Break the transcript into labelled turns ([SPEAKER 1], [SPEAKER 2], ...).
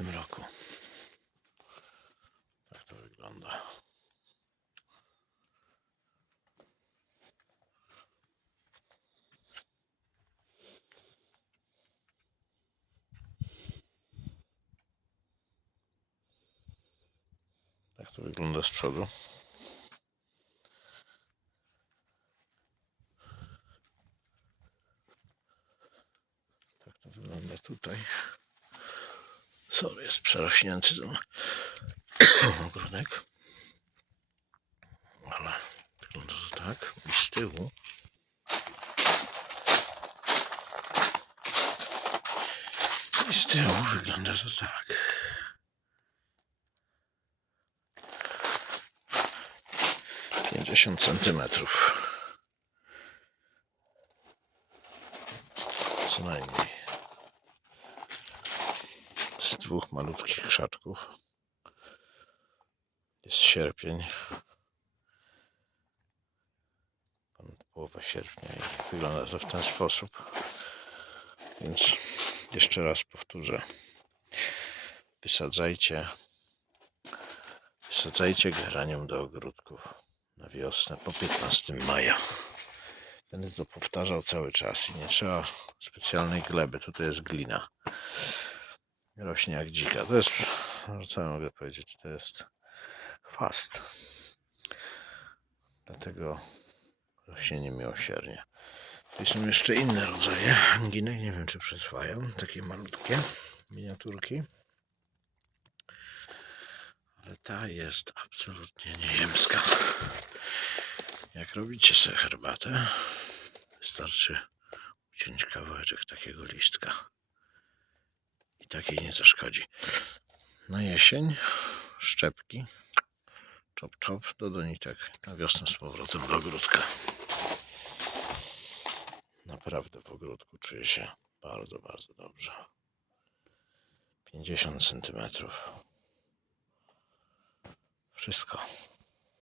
[SPEAKER 1] tym roku. Tak to wygląda. Tak to wygląda z przodu. Tak to wygląda tutaj. Sorry, jest przerośnięty ten ogródek. Ale wygląda to tak. I z tyłu. I z tyłu wygląda to tak. Pięćdziesiąt centymetrów. Co najmniej z dwóch malutkich krzaczków. Jest sierpień. Połowa sierpnia i wygląda to w ten sposób. Więc jeszcze raz powtórzę. Wysadzajcie wysadzajcie geranium do ogródków na wiosnę po 15 maja. Będę to powtarzał cały czas i nie trzeba specjalnej gleby. Tutaj jest glina rośnie jak dzika. To jest, no co ja mogę powiedzieć, to jest chwast. Dlatego rośnie niemiłosiernie. Tu są jeszcze inne rodzaje anginek, nie wiem czy przetrwają, takie malutkie miniaturki. Ale ta jest absolutnie nieziemska. Jak robicie sobie herbatę, wystarczy uciąć kawałeczek takiego listka i takiej nie zaszkodzi. Na jesień szczepki, czop czop do doniczek, na wiosnę z powrotem do ogródka. Naprawdę w ogródku czuję się bardzo, bardzo dobrze. 50 centymetrów. Wszystko.